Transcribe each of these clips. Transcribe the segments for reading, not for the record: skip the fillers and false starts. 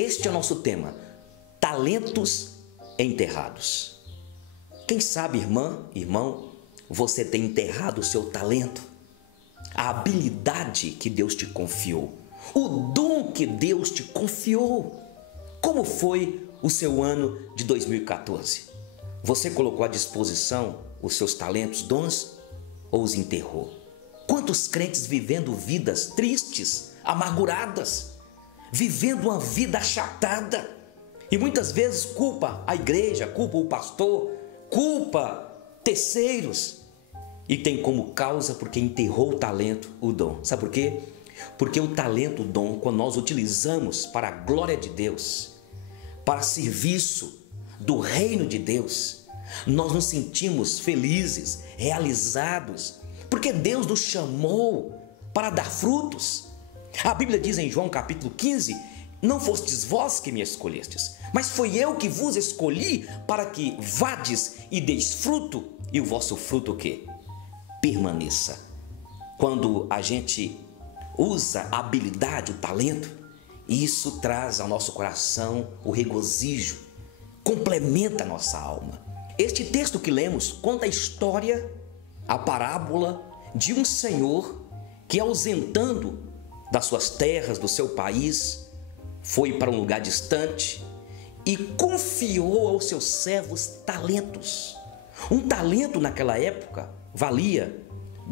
Este é o nosso tema: talentos enterrados. Quem sabe, irmã, irmão, você tem enterrado o seu talento, a habilidade que Deus te confiou, o dom que Deus te confiou. Como foi o seu ano de 2014? Você colocou à disposição os seus talentos, dons, ou os enterrou? Quantos crentes vivendo vidas tristes, amarguradas, vivendo uma vida achatada, e muitas vezes culpa a igreja, culpa o pastor, culpa terceiros, e tem como causa porque enterrou o talento, o dom. Sabe por quê? Porque o talento, o dom, quando nós utilizamos para a glória de Deus, para serviço do reino de Deus, nós nos sentimos felizes, realizados, porque Deus nos chamou para dar frutos. A Bíblia diz em João capítulo 15: não fostes vós que me escolhestes, mas foi eu que vos escolhi para que vades e deis fruto, e o vosso fruto o quê? Permaneça. Quando a gente usa a habilidade, o talento, isso traz ao nosso coração o regozijo, complementa a nossa alma. Este texto que lemos conta a história, a parábola de um senhor que, ausentando das suas terras, do seu país, foi para um lugar distante e confiou aos seus servos talentos. Um talento naquela época valia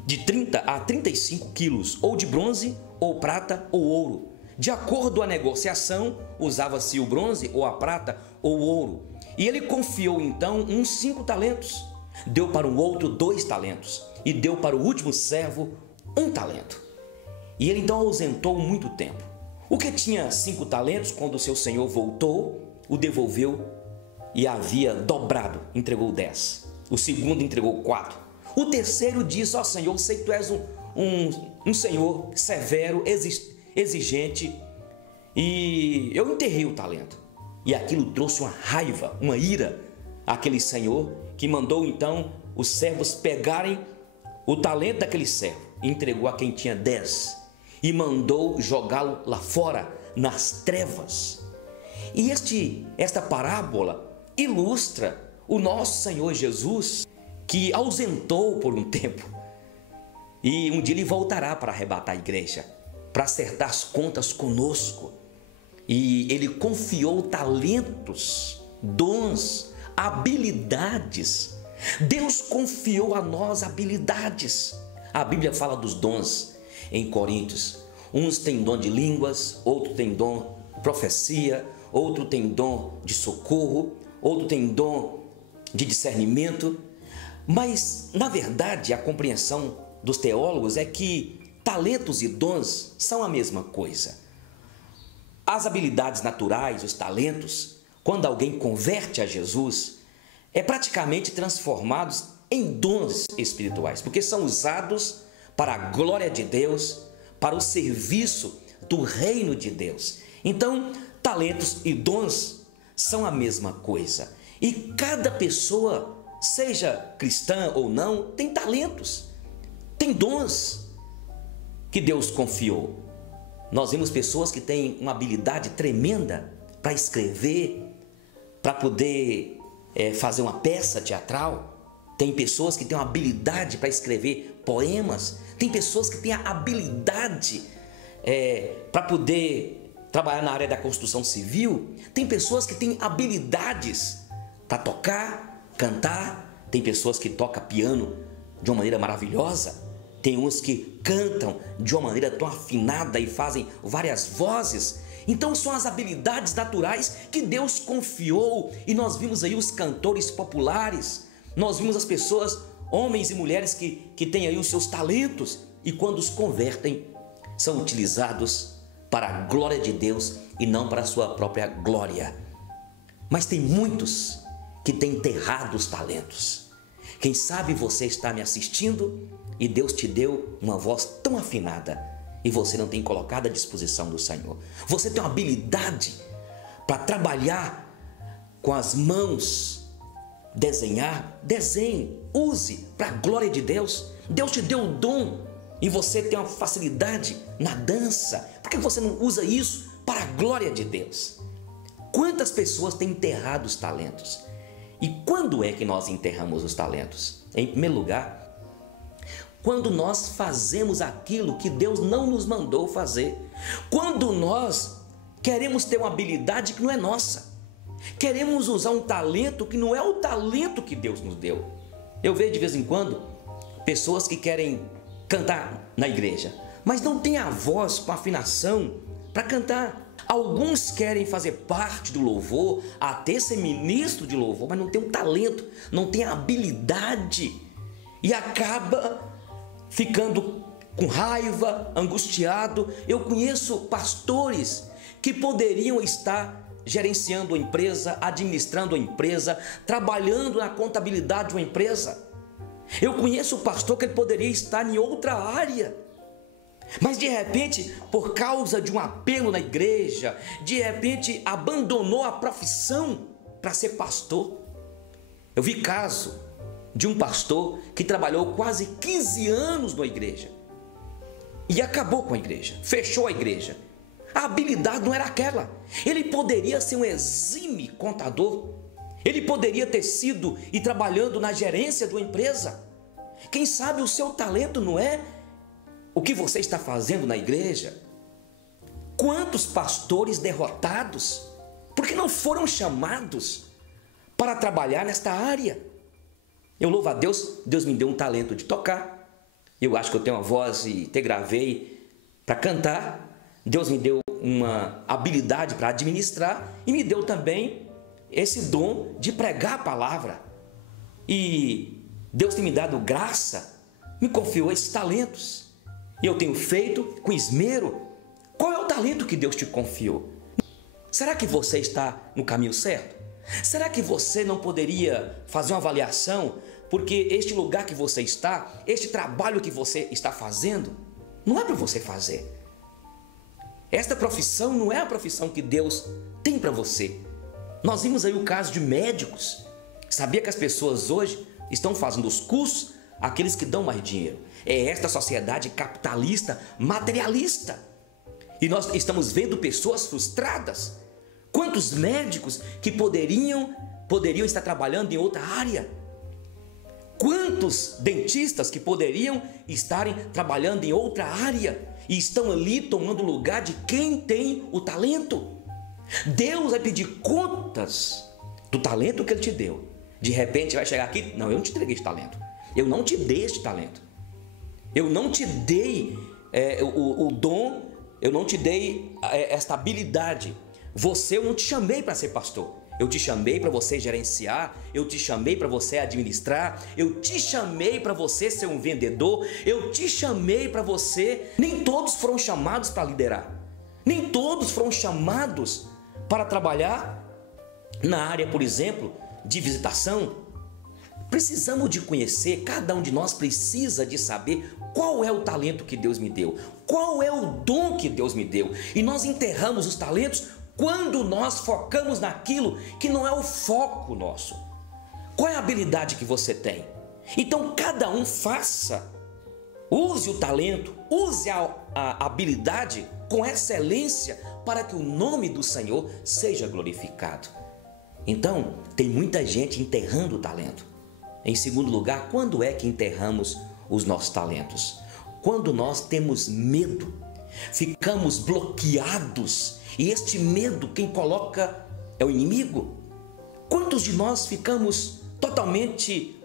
de 30 a 35 quilos, ou de bronze, ou prata, ou ouro. De acordo com a negociação, usava-se o bronze, ou a prata, ou o ouro. E ele confiou então uns 5 talentos, deu para o outro 2 talentos, e deu para o último servo 1 talento. E ele então ausentou muito tempo. O que tinha 5 talentos, quando o seu senhor voltou, o devolveu e havia dobrado, entregou 10. O segundo entregou 4. O terceiro disse: ó Senhor, eu sei que tu és um Senhor severo, exigente, e eu enterrei o talento. E aquilo trouxe uma raiva, uma ira àquele Senhor, que mandou então os servos pegarem o talento daquele servo, entregou a quem tinha 10 e mandou jogá-lo lá fora, nas trevas. E esta parábola ilustra o nosso Senhor Jesus, que ausentou por um tempo, e um dia ele voltará para arrebatar a igreja, para acertar as contas conosco. E ele confiou talentos, dons, habilidades. Deus confiou a nós habilidades. A Bíblia fala dos dons em Coríntios. Uns têm dom de línguas, outro tem dom de profecia, outro tem dom de socorro, outro tem dom de discernimento. Mas, na verdade, a compreensão dos teólogos é que talentos e dons são a mesma coisa. As habilidades naturais, os talentos, quando alguém converte a Jesus, é praticamente transformados em dons espirituais, porque são usados para a glória de Deus, para o serviço do reino de Deus. Então, talentos e dons são a mesma coisa. E cada pessoa, seja cristã ou não, tem talentos, tem dons que Deus confiou. Nós vemos pessoas que têm uma habilidade tremenda para escrever, para poder fazer uma peça teatral. Tem pessoas que têm uma habilidade para escrever poemas. Tem pessoas que têm a habilidade para poder trabalhar na área da construção civil. Tem pessoas que têm habilidades para tocar, cantar. Tem pessoas que tocam piano de uma maneira maravilhosa. Tem uns que cantam de uma maneira tão afinada e fazem várias vozes. Então são as habilidades naturais que Deus confiou. E nós vimos aí os cantores populares. Nós vimos as pessoas, homens e mulheres que têm aí os seus talentos. E quando os convertem, são utilizados para a glória de Deus e não para a sua própria glória. Mas tem muitos que têm enterrado os talentos. Quem sabe você está me assistindo e Deus te deu uma voz tão afinada e você não tem colocado à disposição do Senhor. Você tem uma habilidade para trabalhar com as mãos, desenhar, desenhe, use para a glória de Deus. Deus te deu o dom e você tem uma facilidade na dança. Por que você não usa isso para a glória de Deus? Quantas pessoas têm enterrado os talentos? E quando é que nós enterramos os talentos? Em primeiro lugar, quando nós fazemos aquilo que Deus não nos mandou fazer. Quando nós queremos ter uma habilidade que não é nossa. Queremos usar um talento que não é o talento que Deus nos deu. Eu vejo de vez em quando pessoas que querem cantar na igreja, mas não tem a voz com afinação para cantar. Alguns querem fazer parte do louvor, até ser ministro de louvor, mas não tem um talento, não tem a habilidade e acaba ficando com raiva, angustiado. Eu conheço pastores que poderiam estar gerenciando a empresa, administrando a empresa, trabalhando na contabilidade de uma empresa. Eu conheço o pastor que ele poderia estar em outra área, mas de repente, por causa de um apelo na igreja, de repente abandonou a profissão para ser pastor. Eu vi caso de um pastor que trabalhou quase 15 anos na igreja e acabou com a igreja, fechou a igreja. A habilidade não era aquela. Ele poderia ser um exímio contador, ele poderia ter sido e trabalhando na gerência de uma empresa. Quem sabe o seu talento não é o que você está fazendo na igreja? Quantos pastores derrotados porque não foram chamados para trabalhar nesta área? Eu louvo a Deus, Deus me deu um talento de tocar. Eu acho que eu tenho uma voz e até gravei para cantar. Deus me deu uma habilidade para administrar e me deu também esse dom de pregar a palavra. E Deus tem me dado graça, me confiou esses talentos. E eu tenho feito com esmero. Qual é o talento que Deus te confiou? Será que você está no caminho certo? Será que você não poderia fazer uma avaliação? Porque este lugar que você está, este trabalho que você está fazendo, não é para você fazer. Esta profissão não é a profissão que Deus tem para você. Nós vimos aí o caso de médicos. Sabia que as pessoas hoje estão fazendo os cursos aqueles que dão mais dinheiro? É esta sociedade capitalista, materialista. E nós estamos vendo pessoas frustradas. Quantos médicos que poderiam estar trabalhando em outra área? Quantos dentistas que poderiam estarem trabalhando em outra área e estão ali tomando lugar de quem tem o talento? Deus vai pedir contas do talento que Ele te deu. De repente vai chegar aqui, não, eu não te entreguei este talento. Eu não te dei este talento. Eu não te dei o dom, eu não te dei esta habilidade. Eu não te chamei para ser pastor. Eu te chamei para você gerenciar, eu te chamei para você administrar, eu te chamei para você ser um vendedor, eu te chamei para você... Nem todos foram chamados para liderar. Nem todos foram chamados para trabalhar na área, por exemplo, de visitação. Precisamos de conhecer, cada um de nós precisa de saber qual é o talento que Deus me deu, qual é o dom que Deus me deu. E nós enterramos os talentos quando nós focamos naquilo que não é o foco nosso. Qual é a habilidade que você tem? Então cada um faça, use o talento, use a habilidade com excelência para que o nome do Senhor seja glorificado. Então tem muita gente enterrando o talento. Em segundo lugar, quando é que enterramos os nossos talentos? Quando nós temos medo, ficamos bloqueados. E este medo, quem coloca é o inimigo. Quantos de nós ficamos totalmente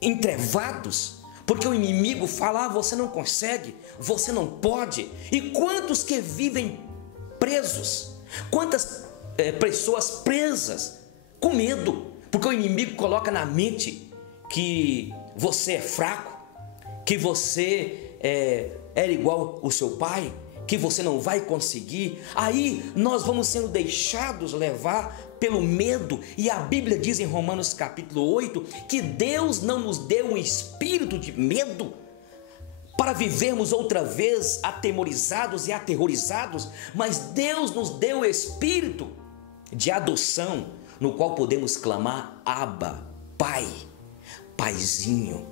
entrevados? Porque o inimigo fala, você não consegue, você não pode. E quantos que vivem presos? Quantas pessoas presas com medo? Porque o inimigo coloca na mente que você é fraco, que você era igual o seu pai, que você não vai conseguir. Aí nós vamos sendo deixados levar pelo medo. E a Bíblia diz em Romanos capítulo 8 que Deus não nos deu um espírito de medo para vivermos outra vez atemorizados e aterrorizados, mas Deus nos deu o espírito de adoção, no qual podemos clamar Abba, Pai, Paizinho.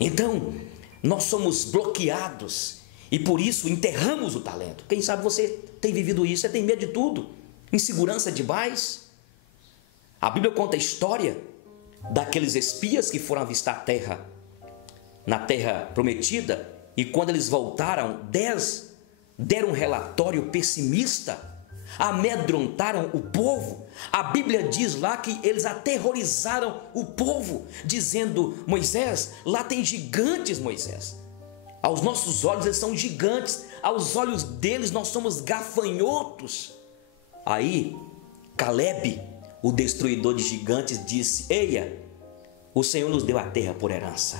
Então nós somos bloqueados e por isso enterramos o talento. Quem sabe você tem vivido isso, você tem medo de tudo. Insegurança demais? A Bíblia conta a história daqueles espias que foram avistar a terra, na terra prometida, e quando eles voltaram, 10 deram um relatório pessimista, amedrontaram o povo. A Bíblia diz lá que eles aterrorizaram o povo, dizendo: Moisés, lá tem gigantes, Moisés. Aos nossos olhos eles são gigantes, aos olhos deles nós somos gafanhotos. Aí Caleb, o destruidor de gigantes, disse: Eia, o Senhor nos deu a terra por herança,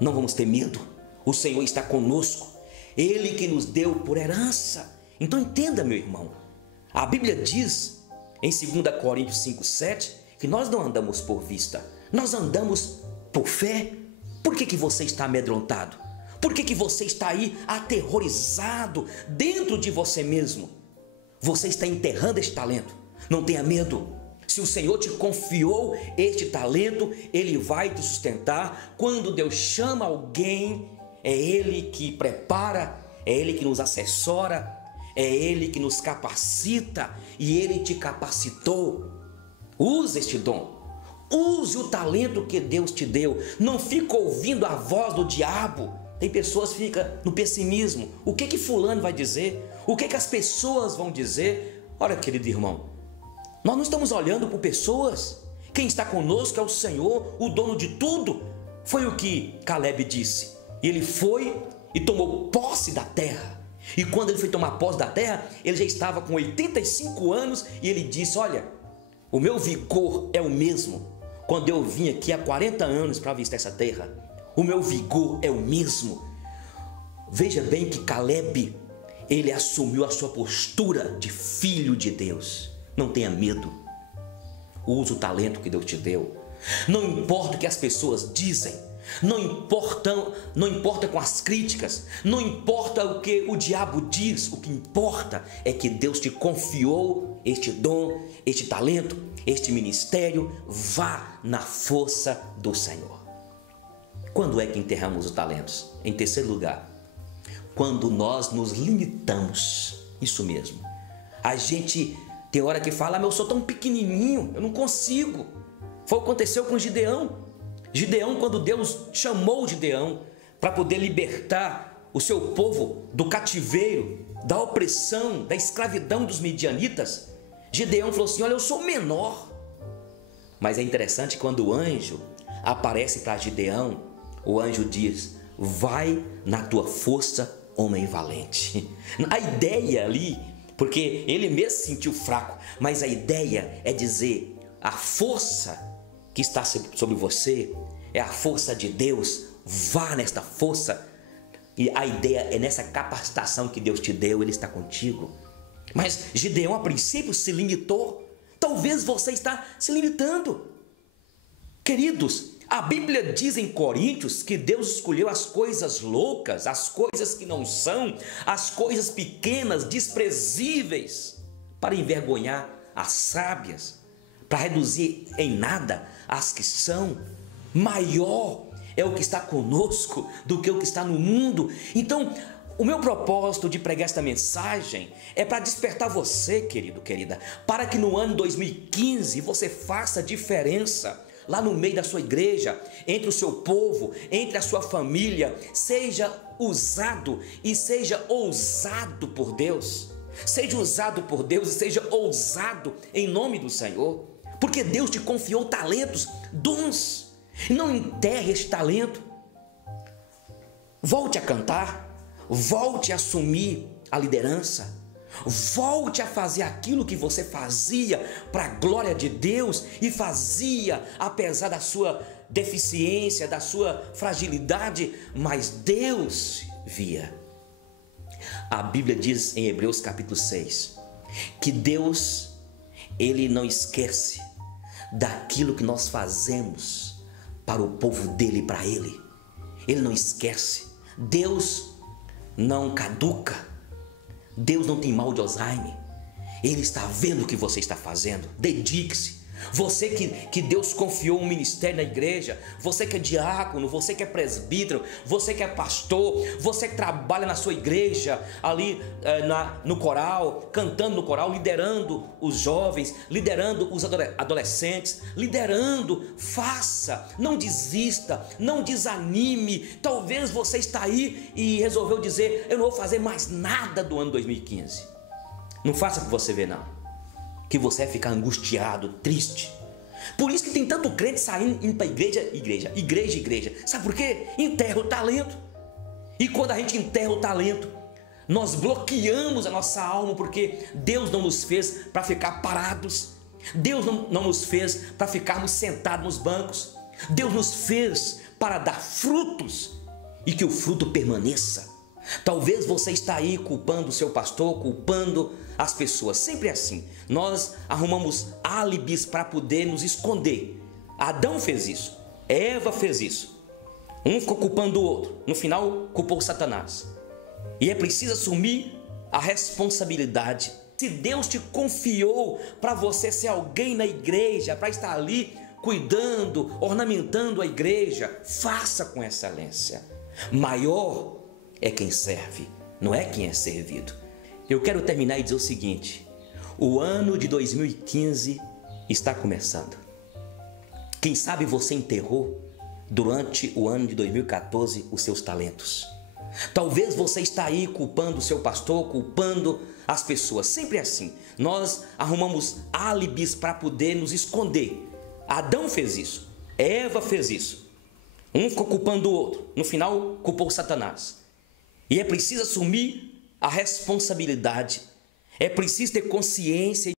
não vamos ter medo, o Senhor está conosco, Ele que nos deu por herança. Então entenda, meu irmão, a Bíblia diz em 2 Coríntios 5,7 que nós não andamos por vista, nós andamos por fé. Por que você está amedrontado? Por que você está aí aterrorizado dentro de você mesmo? Você está enterrando este talento. Não tenha medo. Se o Senhor te confiou este talento, Ele vai te sustentar. Quando Deus chama alguém, é Ele que prepara, é Ele que nos assessora, é Ele que nos capacita, e Ele te capacitou. Use este dom. Use o talento que Deus te deu. Não fica ouvindo a voz do diabo. Tem pessoas que ficam no pessimismo. O que fulano vai dizer? O que as pessoas vão dizer? Olha, querido irmão, nós não estamos olhando por pessoas. Quem está conosco é o Senhor, o dono de tudo. Foi o que Caleb disse. Ele foi e tomou posse da terra. E quando ele foi tomar posse da terra, ele já estava com 85 anos e ele disse: olha, o meu vigor é o mesmo quando eu vim aqui há 40 anos para avistar essa terra. O meu vigor é o mesmo. Veja bem que Caleb, ele assumiu a sua postura de filho de Deus. Não tenha medo. Use o talento que Deus te deu. Não importa o que as pessoas dizem. Não importa com as críticas. Não importa o que o diabo diz. O que importa é que Deus te confiou este dom, este talento, este ministério. Vá na força do Senhor. Quando é que enterramos os talentos? Em terceiro lugar, quando nós nos limitamos. Isso mesmo. A gente tem hora que fala: eu sou tão pequenininho, eu não consigo. Foi o que aconteceu com Gideão. Gideão, quando Deus chamou Gideão para poder libertar o seu povo do cativeiro, da opressão, da escravidão dos midianitas, Gideão falou assim: olha, eu sou menor. Mas é interessante, quando o anjo aparece para Gideão, o anjo diz: vai na tua força, homem valente. A ideia ali, porque ele mesmo se sentiu fraco, mas a ideia é dizer: a força que está sobre você é a força de Deus. Vá nesta força. E a ideia é nessa capacitação que Deus te deu, Ele está contigo. Mas Gideão, a princípio, se limitou. Talvez você está se limitando. Queridos, a Bíblia diz em Coríntios que Deus escolheu as coisas loucas, as coisas que não são, as coisas pequenas, desprezíveis, para envergonhar as sábias, para reduzir em nada as que são. Maior é o que está conosco do que o que está no mundo. Então, o meu propósito de pregar esta mensagem é para despertar você, querido, querida, para que no ano 2015 você faça diferença lá no meio da sua igreja, entre o seu povo, entre a sua família. Seja usado e seja ousado por Deus. Seja usado por Deus e seja ousado em nome do Senhor. Porque Deus te confiou talentos, dons. Não enterre este talento. Volte a cantar. Volte a assumir a liderança. Volte a fazer aquilo que você fazia para a glória de Deus e fazia apesar da sua deficiência, da sua fragilidade, mas Deus via. A Bíblia diz em Hebreus capítulo 6 que Deus, Ele não esquece daquilo que nós fazemos para o povo dele, para Ele. Ele não esquece. Deus não caduca. Deus não tem mal de Alzheimer. Ele está vendo o que você está fazendo. Dedique-se, Você que Deus confiou um ministério na igreja, você que é diácono, você que é presbítero, você que é pastor, você que trabalha na sua igreja, ali no coral, cantando no coral, liderando os jovens, liderando os adolescentes, liderando, faça, não desista, não desanime. Talvez você está aí e resolveu dizer: eu não vou fazer mais nada do ano 2015. Não faça o que você vê, não, que você vai ficar angustiado, triste. Por isso que tem tanto crente saindo, indo para igreja. Sabe por quê? Enterra o talento. E quando a gente enterra o talento, nós bloqueamos a nossa alma, porque Deus não nos fez para ficar parados. Deus não nos fez para ficarmos sentados nos bancos. Deus nos fez para dar frutos e que o fruto permaneça. Talvez você está aí culpando o seu pastor, culpando as pessoas. Sempre assim, nós arrumamos álibis para poder nos esconder. Adão fez isso, Eva fez isso. Um ficou culpando o outro, no final culpou Satanás. E é preciso assumir a responsabilidade. Se Deus te confiou para você ser alguém na igreja, para estar ali cuidando, ornamentando a igreja, faça com excelência. Maior é quem serve, não é quem é servido. Eu quero terminar e dizer o seguinte: o ano de 2015 está começando. Quem sabe você enterrou durante o ano de 2014 os seus talentos. Talvez você está aí culpando o seu pastor, culpando as pessoas. Sempre assim, nós arrumamos álibis para poder nos esconder. Adão fez isso, Eva fez isso. Um ficou culpando o outro, no final culpou Satanás. E é preciso assumir a responsabilidade. É preciso ter consciência